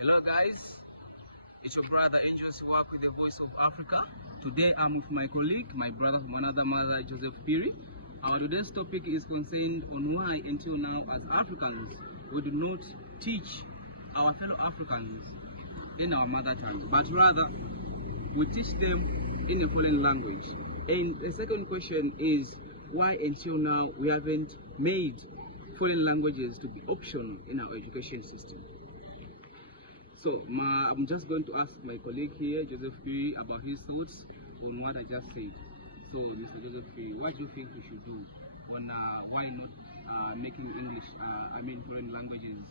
Hello guys, it's your brother Angels who work with the Voice of Africa. Today I'm with my colleague, my brother from another mother, Joseph Piri. Our today's topic is concerned on why until now as Africans we do not teach our fellow Africans in our mother tongue, but rather we teach them in a foreign language. And the second question is why until now we haven't made foreign languages to be optional in our education system. So I'm just going to ask my colleague here, Joseph P, about his thoughts on what I just said. So Mr. Joseph P, what do you think we should do on why not making English, foreign languages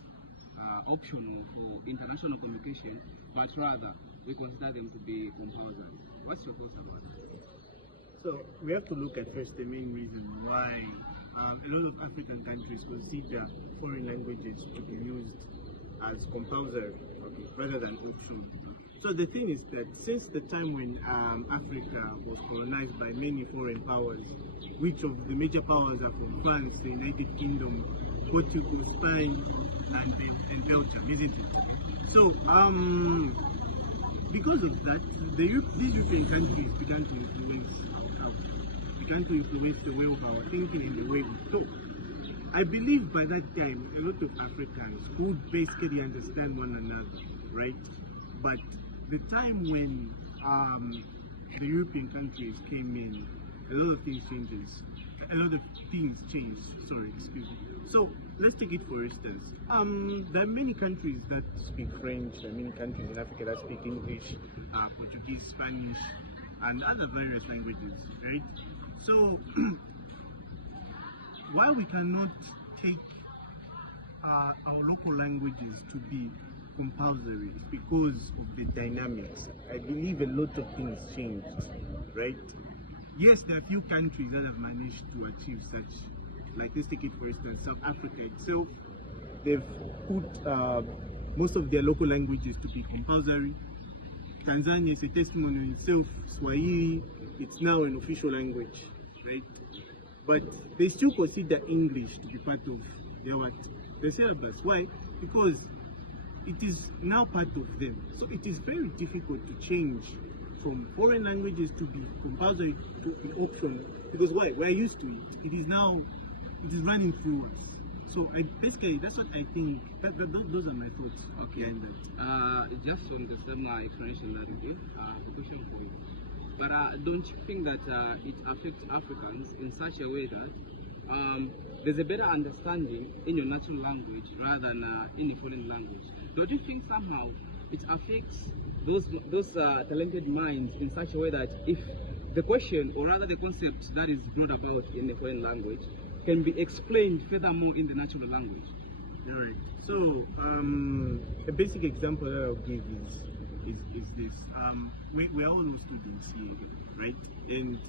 optional for international communication, but rather we consider them to be compulsory? What's your thoughts about it? So we have to look at first the main reason why a lot of African countries consider foreign languages to be used as compulsory, rather than optional. So the thing is that since the time when Africa was colonized by many foreign powers, which of the major powers are from France, the United Kingdom, Portugal, Spain, and Belgium, isn't it? So because of that, these European countries began to influence the way of our thinking and the way we talk. I believe by that time, a lot of Africans would basically understand one another, right? But the time when the European countries came in, a lot of things changed. Sorry, excuse me. So let's take it for instance. There are many countries that speak French. There are many countries in Africa that speak English, Portuguese, Spanish, and other various languages, right? So why we cannot take our local languages to be compulsory is because of the dynamics. I believe a lot of things changed, right? Yes, there are a few countries that have managed to achieve such, like let's take it for instance, South Africa itself. They've put most of their local languages to be compulsory. Tanzania is a testimony in itself. Swahili, it's now an official language, right? But they still consider English to be part of their syllabus. Why? Because it is now part of them. So it is very difficult to change from foreign languages to be compulsory to be optional. Because why? We're used to it. It is running through us. So basically, that's what I think. Those are my thoughts. Okay. Just on the same explanation that you gave, the question for you. But don't you think that it affects Africans in such a way that there's a better understanding in your natural language rather than in a foreign language? Don't you think somehow it affects those talented minds in such a way that if the question or rather the concept that is brought about in a foreign language can be explained furthermore in the natural language? All right. So a basic example that I'll give is this. We are all students here, right? And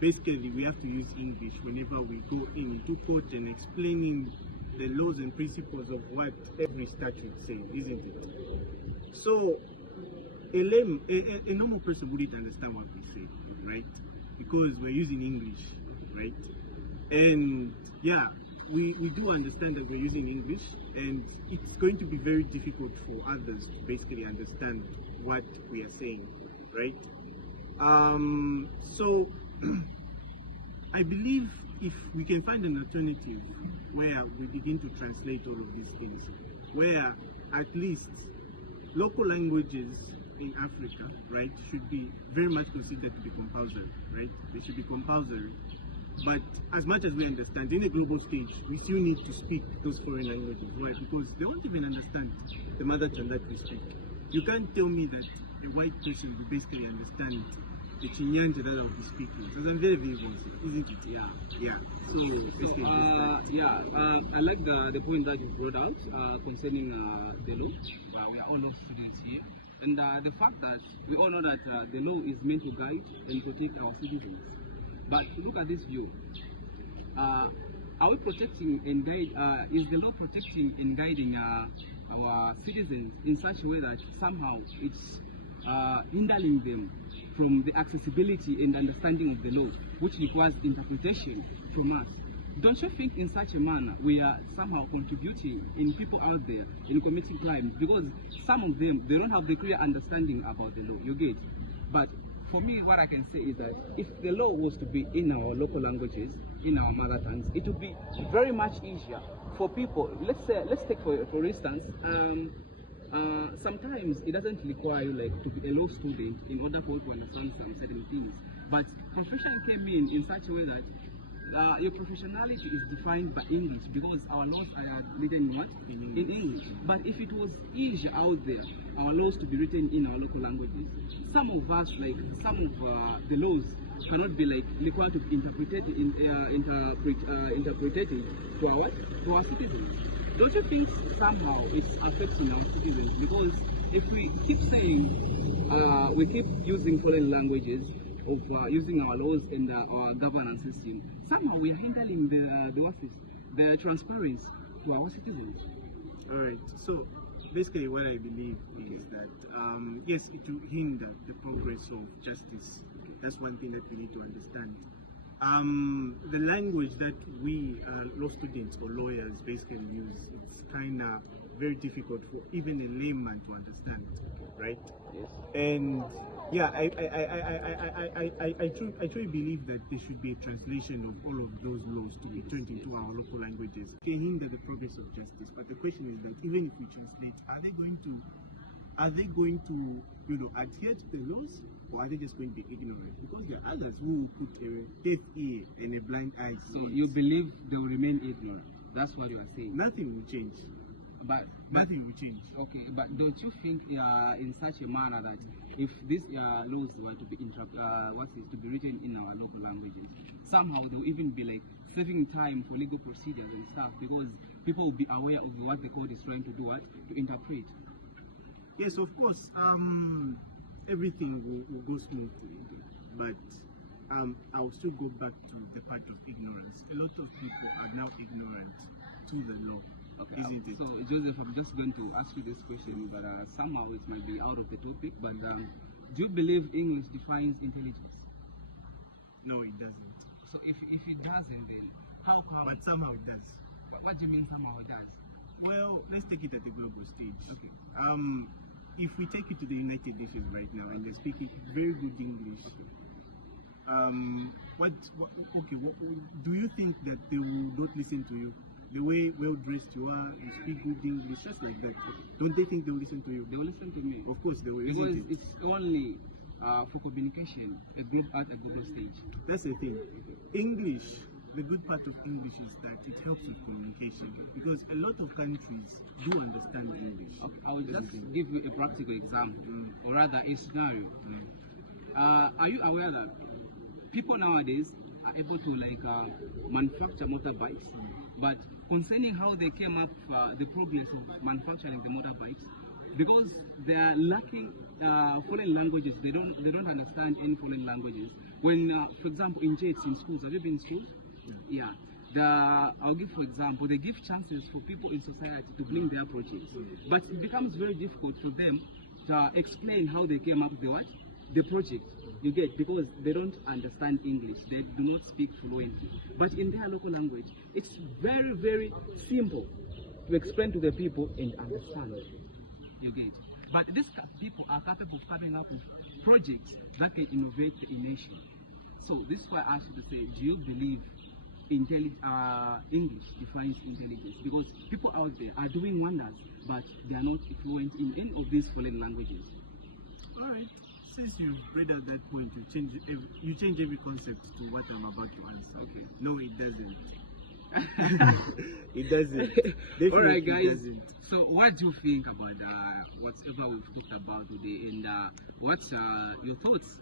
basically we have to use English whenever we go into court and explaining the laws and principles of what every statute says, isn't it? So a normal person wouldn't understand what we say, right? Because we're using English, right? And yeah, we do understand that we're using English, and it's going to be very difficult for others to basically understand what we are saying, right? So I believe if we can find an alternative where we begin to translate all of these things, where at least local languages in Africa, right, should be very much considered to be compulsory, right? They should be compulsory. But as much as we understand, in a global stage, we still need to speak those foreign languages. Why? Because they won't even understand the mother tongue that we speak. You can't tell me that a white person will basically understand the Chinyanja that I'll be speaking. Because I'm very, very basic, isn't it? Yeah. So I like the point that you brought out concerning the law. We are all law students here. And the fact that we all know that the law is meant to guide and protect our citizens. But look at this view. Are we protecting and is the law protecting and guiding our citizens in such a way that somehow it's hindering them from the accessibility and understanding of the law, which requires interpretation from us? don't you think in such a manner we are somehow contributing in people out there in committing crimes? Because some of them, they don't have the clear understanding about the law, you get? But for me, what I can say is that if the law was to be in our local languages, in our mother tongues, it would be very much easier for people. Let's take for instance, sometimes it doesn't require you like to be a law student in order for you to understand some certain things. But Confucian came in such a way that your professionality is defined by English, because our laws are written in what? In English. But if it was easier out there, our laws to be written in our local languages, some of us, like some of the laws cannot be like required to be interpreted to our citizens. Don't you think somehow it's affecting our citizens? Because if we keep saying we keep using foreign languages of using our laws and our governance system, somehow we're hindering the transparency to our citizens. All right. So basically, what I believe is that yes, it will hinder the progress of justice. That's one thing that we need to understand. The language that we law students or lawyers basically use, it's kind of very difficult for even a layman to understand, right? Yes. And yeah, I truly believe that there should be a translation of all of those laws to be turned into our local languages. They hinder the progress of justice. But the question is that even if we translate, are they going to adhere to the laws, or are they just going to be ignorant? Because there are others who will put a deaf ear and a blind eye. So you believe they will remain ignorant? That's what you are saying. Nothing will change. But Nothing will change. Okay, but don't you think in such a manner that if these laws were to be to be written in our local languages, somehow they will even be like saving time for legal procedures and stuff, because people will be aware of what the court is trying to do, to interpret. Yes, of course. Everything will go smoothly, but I'll still go back to the part of ignorance. A lot of people are now ignorant to the law. Okay, isn't it? So Joseph, I'm just going to ask you this question, but somehow it might be out of the topic. But do you believe English defines intelligence? No, it doesn't. So if it doesn't, then how come? But somehow it does. What do you mean somehow it does? Well, let's take it at the global stage. Okay. If we take it to the United Nations right now and they're speaking very good English, do you think that they will not listen to you? The way well dressed you are, you speak good English, just like that. Don't they think they will listen to you? They will listen to me. Of course they will. Because it's only for communication, a global stage. That's the thing. English, the good part of English is that it helps with communication, because a lot of countries do understand English. Okay, I will just give you a practical example, or rather a scenario. Are you aware that people nowadays are able to manufacture motorbikes, but concerning how they came up, the progress of manufacturing the motorbikes, because they are lacking foreign languages, they don't understand any foreign languages. When, for example, in jets in schools, have you been in schools? Yeah. I'll give, for example, they give chances for people in society to bring their projects, but it becomes very difficult for them to explain how they came up with the project. You get, because they don't understand English, they do not speak fluently. But in their local language, it's very, very simple to explain to the people and understand. You get. But these people are capable of coming up with projects that can innovate the nation. So this is why I asked you to say, do you believe English defines intelligence? Because people out there are doing wonders, but they are not fluent in any of these foreign languages. All right. Since you've read at that point, you change every concept to what I'm about to answer. Okay. No, it doesn't. It doesn't. All right, guys. So, what do you think about whatever we've talked about today, and what's your thoughts?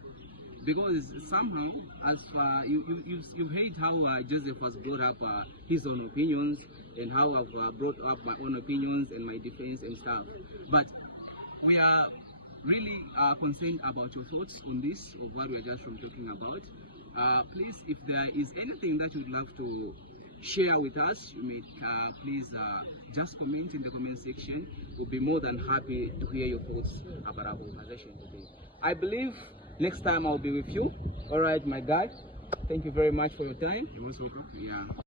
Because somehow, as you've heard how Joseph has brought up his own opinions, and how I've brought up my own opinions and my defense and stuff, but we are really concerned about your thoughts on this, of what we are just talking about. Please, if there is anything that you'd love to share with us, you may please just comment in the comment section. We'll be more than happy to hear your thoughts about our conversation today. I believe next time I'll be with you. All right, my guy. Thank you very much for your time. You're most welcome. Yeah.